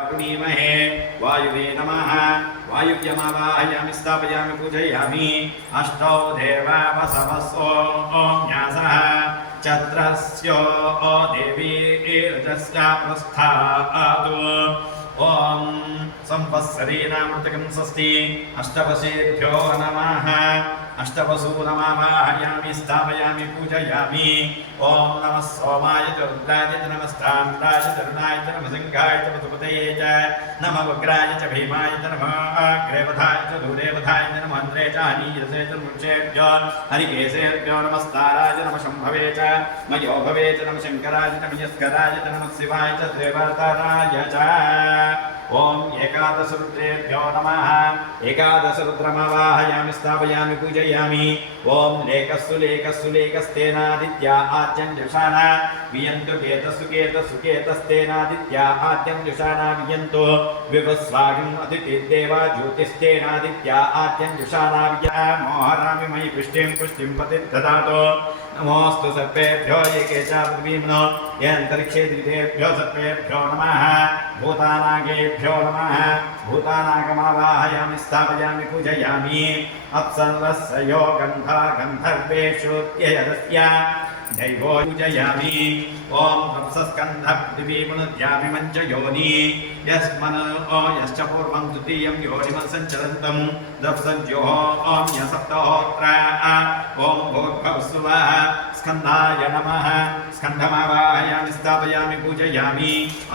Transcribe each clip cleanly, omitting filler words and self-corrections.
अग्निमहे वायुवे नमः वायुव्यमावाहयामि स्थापयामि पूजयामि अष्टौ देवा वसवसो न्यासः चत्रस्यो देवी रजस्य प्रस्थातु ॐ संवत्सरेणामृतकं स्वस्ति अष्टवशेभ्यो नमः अष्टवसूनमावाहयामि स्थापयामि पूजयामि ॐ नमः सोमाय च रुद्राय च नमस्ताम्राय च तरुणाय च नमः सिंहाय च पशुपतये च नमः उग्राय च भीमाय च नमः अग्रेवधाय च दूरेवधाय च नमः अन्त्रे च हनीरसे च वृक्षेभ्यो हरिकेशेभ्यो नमस्ताराय च नमः शम्भवे च मयोभवे च नमः शङ्कराय च मयस्कराय च नमः शिवाय च देवताराय च ॐ एकादशरुद्रेभ्यो नमः एकादशरुद्रमावाहयामि स्थापयामि पूजयामि ॐ लेकस्सु लेकस्सु लेकस्तेनादित्या आद्यं जुषाणा वियन्तु केतस्सु केतस्सु केतस्तेनादित्या आद्यं जुषाणा वियन्तु विवस्वागम् अदितिर्देवा ज्योतिस्तेनादित्या आद्यं जुषाणा मोहरामि मयि पुष्टिं पुष्टिं पतिर्ददातु नमोऽस्तु सर्पेभ्यो एके च पृथिवीम्नो ये अन्तरिक्षे द्वितेभ्यो सर्पेभ्यो नमः भूतानागेभ्यो नमः भूतानागमावाहयामि स्थापयामि पूजयामि अप्सर्वस्य यो गन्धा गन्धर्वेषु दैवो पूजयामि ॐ तपसस्कन्धः पृथिवीमुनद्याभिमञ्च योनि यस्मन् यश्च पूर्वं द्वितीयं योनिमसञ्चरन्तं दप्सञ्ज्योः ॐ यसप्तहोत्र ॐ भूर्भुवस्सुवः स्कन्धाय नमः स्कन्धमावाहयामि स्थापयामि पूजयामि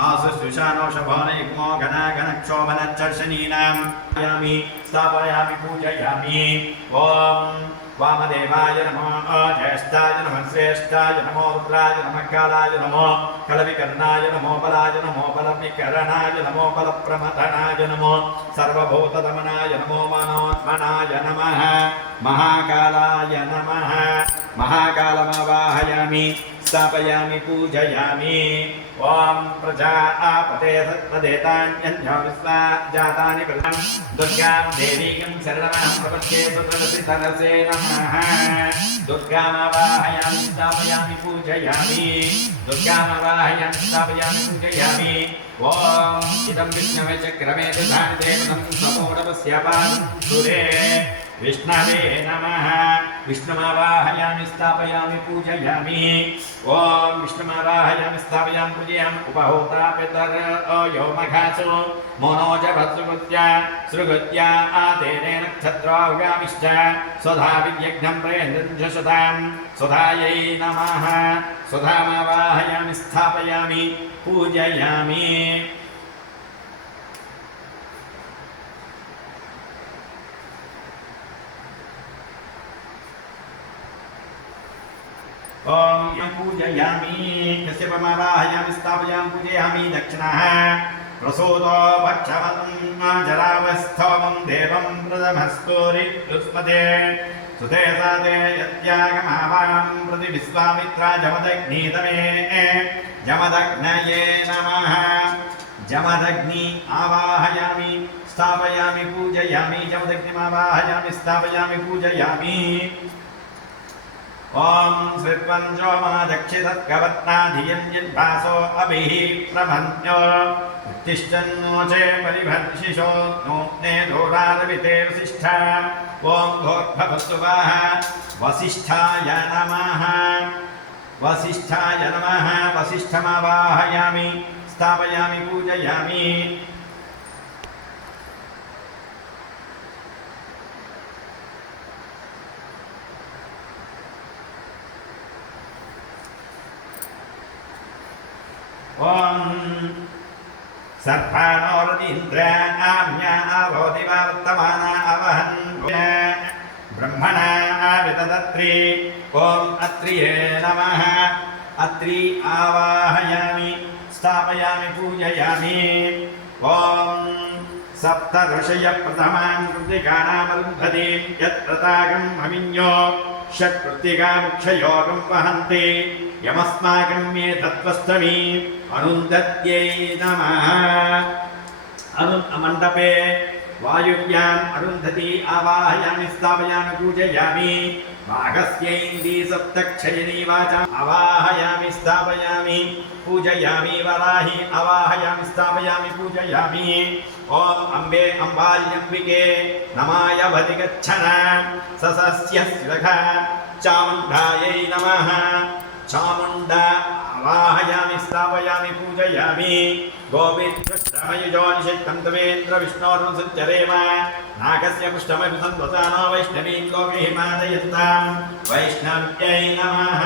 आसुशुशानोषभोनयुग्मो घनाघनक्षोभनच्चर्षणीनां स्थापयामि पूजयामि ॐ वामदेवाय नमो ज्येष्ठाय नमः श्रेष्ठाय नमो रुद्राय नमः कालाय नमो कलविकर्णाय नमो बलाय नमो बलविकरणाय नमो बलप्रमथनाय नमो सर्वभूतदमनाय नमो मनोत्मनाय नमः महाकालाय नमः महाकालमावाहयामि स्थापयामि पूजयामि ॐ प्रजापते सत्पदेतान्यन्यो विश्वा जातानि प्रथमं दुर्गां देवीं शरणमहं प्रपद्ये सुतरसि तरसे नमः दुर्गामावाहयामि स्थापयामि पूजयामि दुर्गामावाहयामि स्थापयामि पूजयामि ॐ इदं विष्णवे चक्रमे दधानिदेवनं समूढपस्यापां सुरे विष्णवे नमः विष्णुमावाहयामि स्थापयामि पूजयामि ॐ विष्णुमावाहयामि स्थापयामि पूजयामि उपहोता पितर्यो मघासो मनोजभत्सुगत्या सृगत्या आतेने नक्षत्राहुगामिश्च स्वधा विद्यघ्नं प्रेन्द्रञ्जशतां स्वधायै नमः स्वधामावाहयामि स्थापयामि पूजयामि ॐ पूजयामि कश्यपमावाहयामि स्थापयामि पूजयामि दक्षिणः प्रसूतो भक्षवतं जरावस्थोमं देवं प्रथमस्तूरिष्मते सुते साते यत्यागमावां प्रति विश्वामित्रा जमदग्नितमे जमदग्नये नमः जमदग्नि आवाहयामि स्थापयामि पूजयामि जमदग्निमावाहयामि स्थापयामि पूजयामि ॐ श्रीपञ्चोमादक्षितद्गवत्नाधियं यद्भासो अभिः प्रभन्यो उत्तिष्ठन्नोचे परिभर्षिषो नोत्ने दोरारविते वसिष्ठा ॐ भोर्भवस्सुवः वसिष्ठाय नमः वसिष्ठाय नमः वसिष्ठमावाहयामि स्थापयामि पूजयामि ॐ सर्पानोरतीन्द्राम्या अवोदिवा वर्तमाना अवहन् ब्रह्मणा विदधत्रि ॐ अत्रिये नमः अत्रि आवाहयामि स्थापयामि पूजयामि ॐ सप्त ऋषयः प्रथमां कृत्तिकानामरुन्धतीं यत्प्रतागं हविन्यो षट्कृत्तिकामुक्षयोगं वहन्ति यमस्माकं मे तत्त्वस्थमी अनुन्दत्यै नमः मण्डपे वायुव्याम् अरुन्धती आवाहयामि स्थापयामि पूजयामि माघस्यैन्दी सप्तक्षयिनी वाचा आवाहयामि स्थापयामि पूजयामि वराहि आवाहयामि स्थापयामि पूजयामि ओम अम्बे अम्बाल्यम्बिके नमाय वदिगच्छन ससस्यस्वघ चामुण्डायै नमः चामुण्डा आवाहयामि स्थापयामि पूजयामि गोविन्द्रमयुजोनिषिक्तं तवेन्द्र विष्णोर्नुसञ्चरेम नागस्य पुष्टमपि संवसानो वैष्णवीं लोकहिमादयन्तां वैष्णव्यै नमः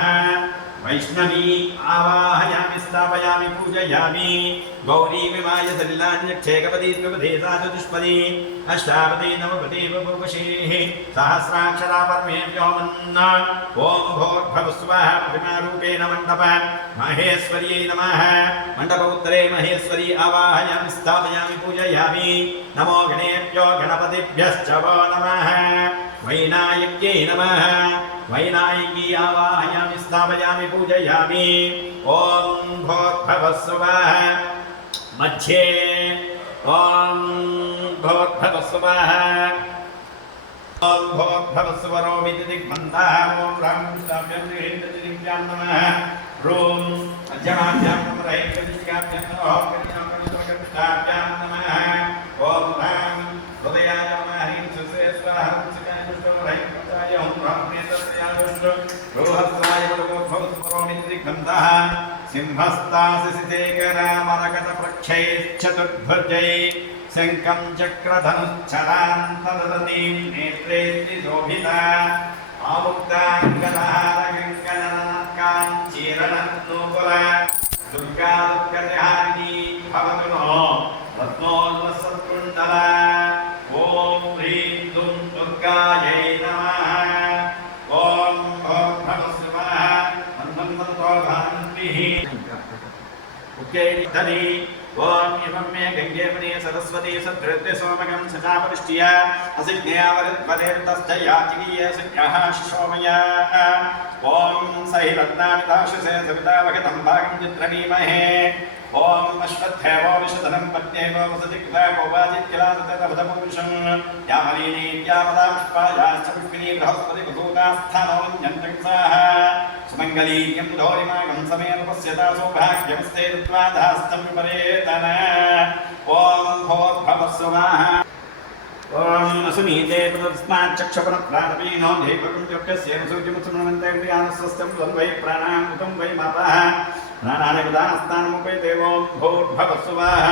वैष्णवी आवाहयामि स्थापयामि पूजयामि गौरी विमाय सलिलान्यक्षेकपदी द्विपदी साचतुष्पदी अष्टापदी नवपदी बभूवशीः सहस्राक्षरा परमेभ्यो मन्न ॐ भोर्भवस्वः प्रतिमारूपेण मण्डप महेश्वर्यै नमः मण्डपोत्तरे महेश्वरी आवाहयामि स्थापयामि पूजयामि नमो गणेभ्यो गणपतिभ्यश्च वो नमः वैनायक्यै नमः वैनायकी आवाहयामि स्थापयामि पूजयामि ॐ भोर्भवस्वः मध्ये ॐ भोर्भवस्वः ॐ भोर्भवस्वरोमिति दिग्बन्धः ॐ रां दिव्यां नमः ॐ मध्यमाभ्यां नमः ऐकदिष्काभ्यां नमः कटिनाभ्यां नमः ॐ रां हृदयाय नमः ह्रीं सुसे स्वाहा ह्रीं ओम ब्रह्मेतस्याविष्णु रोहस्वाय भवस्वरोमिति दिग्बन्धः सिंहस्तासिसेकरामरकटप्रक्षैश्चतुर्भुजै शङ्खं चक्रधनुश्चरान्तदतीं नेत्रे शोभिता आमुक्ताङ्गदहारगङ्गनकाञ्चीरणनूपुर दुर्गा दुर्गतिहारिणी भवतु नो रत्नोल्लसत्कुण्डला ॐ ह्रीं दुं दुर्गायै नमः ॐ भवस्वः मन्मन्तो भान्तिः उक्तेरिद्धनि ओम इमं मे गंगेमने सरस्वती सधृत्य सोमगं सचापरिष्ट्य असिज्ञावरिद्वदेर्तश्च याचिकीय सिद्ध्यः शिशोमया ओम सहिरत्नामिताशुसे सवितावगतं भागं चित्रणीमहे ओम अश्वत्थैवो विशधनं पत्न्यैव वसति कृता गोपाजित्किलासततपदपुरुषं यामलीनीत्यामदा पुष्पायाश्च पुष्पिनी बृहस्पति वधूतास्थानोऽन्यन्तंसाः सुमङ्गलीक्यं धौरिमागं समेनुपश्यता सौभाग्यमस्ते दत्त्वाधास्तं विपरेतन ॐ भोर्भवस्वः ओम सुनीते तस्माच्चक्षपणप्राणपीनो देवकं चक्षस्येन सूर्यमुत्समनन्तेन्द्रियानुस्वस्तं वै प्राणां उतं वै मापः प्राणानि प्रधानस्थानमुपैते ॐ भूर्भवस्वः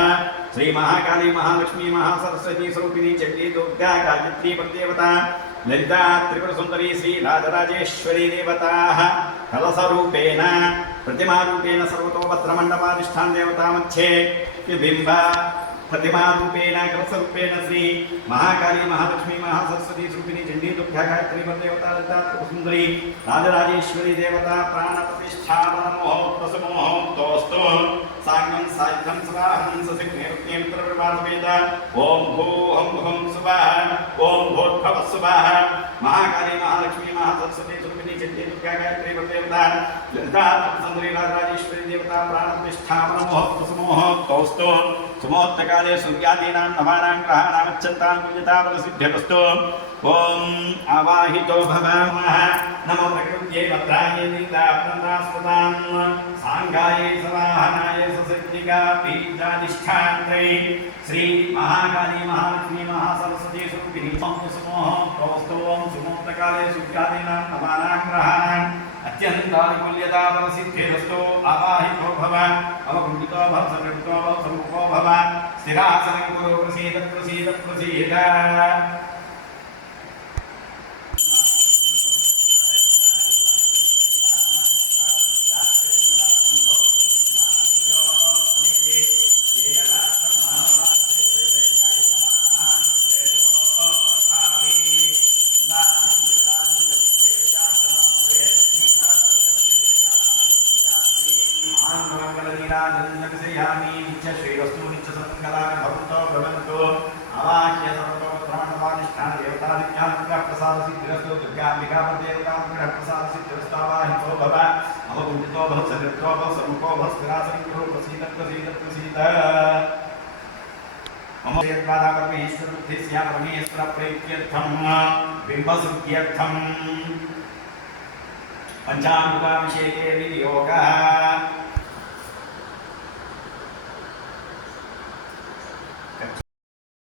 श्री महाकाली महालक्ष्मी महासरस्वती स्वरूपिणी चण्डी दुर्गा गायत्री प्रदेवता ललिता त्रिपुरसुन्दरी श्री राजराजेश्वरी देवताः कलशरूपेण प्रतिमारूपेण सर्वतोभद्रमण्डपाधिष्ठान देवता मध्ये बिम्ब प्रतिमारूपेण कलशरूपेण श्री महाकाली महालक्ष्मी महासरस्वती स्वरूपिणी चण्डी दुर्गा गायत्री प्रदेवता ललिता त्रिपुरसुन्दरी राजराजेश्वरी देवता प्राणप्रतिष्ठापनमोहोत्सवमोहोत्तोऽस्तु साङ्गं सायुधं स्वाहं ससिग्नेरुक्नेमित्रप्रभासवेद ॐ भूहं भुवं सुवः ॐ भूर्भवस्वः महाकाली महालक्ष्मी महासरस्वती स्वरूपिणी चण्डी दुर्गा गायत्री प्रदेवता ललिता त्रिपुरसुन्दरी राजराजेश्वरी देवता प्राणप्रतिष्ठापनमोहोत्सवमोहोत्तोऽस्तु सुमोत्तकाले सूर्यादीनां नवानां ग्रहाणामच्यन्तां पूजिताफलसिद्ध्यस्तु ॐ आवाहितो भवामः नमो प्रकृत्यै भद्रायै नीताप्नन्दास्पदां साङ्गायै सवाहनाय ससिद्धिका बीजाधिष्ठात्रै श्री महाकाली महालक्ष्मी महासरस्वती स्वरूपिणी समोहोत्सवमोहोत्तोऽस्तु ॐ सुमोत्तकाले सूर्यादीनां नवानां ग्रहाणां अत्यन्तानुकूल्यताफलसिद्धिरस्तु आवाहितो भव अवकुण्ठितो भव सकृतो भव सम्मुखो भव स्थिरासनं कुरु प्रसीद प्रसीद प्रसीद द्वारा परमेश्वर बुद्धिस्य परमेश्वर प्रीत्यर्थम बिंबशुद्ध्यर्थम पंचामृताभिषेके विनियोगः